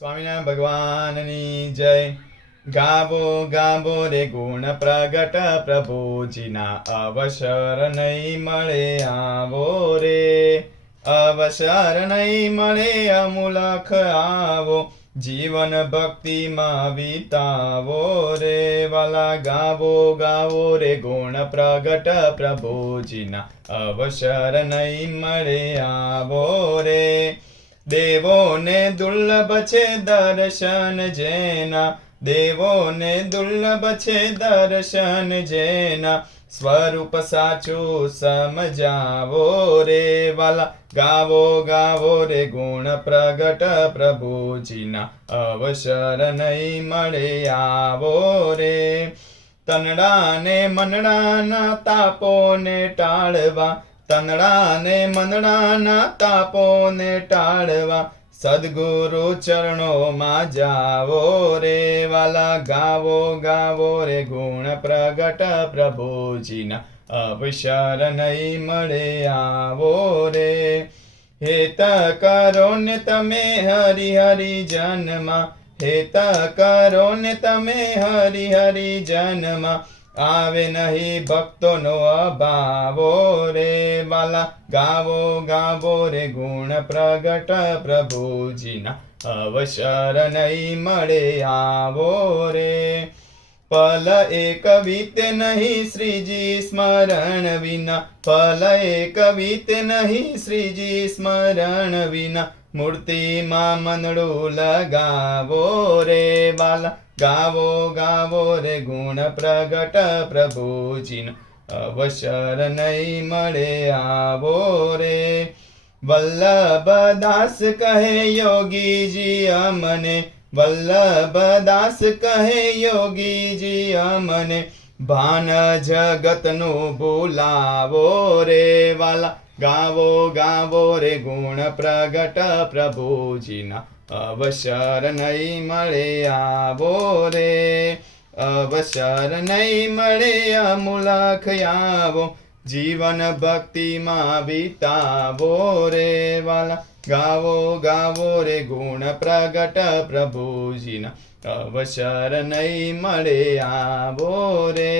સ્વામિનારાયણ ભગવાનની જય. ગાવો ગાવો રે ગુણ પ્રગટ પ્રભુજીના. અવસર નહીં મળે, આવો રે. અવસર નહીં મળે, અમુલખ આવો. જીવન ભક્તિમાં વિતાવો રે. વાલા, ગાવો ગાવો રે ગુણ પ્રગટ પ્રભુજીના. અવસર નહીં મળે, આવો રે. દેવોને દુર્લભ છે દર્શન જેના. દેવોને દુર્લભ છે દર્શન જેના. સ્વરૂપ સાચું સમજાવો રે વાલા. ગાવો ગાવો રે ગુણ પ્રગટ પ્રભુજીના. અવસર નહીં મળે આવો રે. તનડાને મનડાના તાપોને ટાળવા. તનડાને મનડાના તાપોને ટાળવા સદગુરુ ચરણોમાં જાવો રે, વાલા ગાવો ગાવો રે ગુણ પ્રગટ પ્રભુજીના અવસર નહીં મળે, આવો રે. હેત કરો ને તમે હરિ હરિ જન્મા, હેત કરો ને તમે હરિ હરિ જન્મા, આવે નહીં ભક્તોનો અભાવો રે. વાલા ગાવો ગાવો રે ગુણ પ્રગટ પ્રભુજીના અવસર નહીં મળે, આવો રે. પલ એક વીતે નહીં શ્રીજી સ્મરણ વિના પલ એક વીતે નહીં શ્રીજી સ્મરણ વિના, મૂર્તિમાં મનડું લગાવો રે વાલા ગાવો ગાવો રે ગુણ પ્રગટ પ્રભુજીનો અવસર નહીં મળે આવો રે વલ્લભદાસ કહે યોગીજી અમને વલ્લભદાસ કહે યોગીજી અમને ભાન જગતનું ભૂલાવો રે વાલા ગાવો ગાવો રે ગુણ પ્રગટ પ્રભુજીના અવસર નહીં મળે આવો રે અવસર નહીં મળે આ આવો જીવન ભક્તિમાં વિતાવો રે વાલા ગાવો ગાવો રે ગુણ પ્રગટ પ્રભુજીના અવસર નહીં મળે આવો રે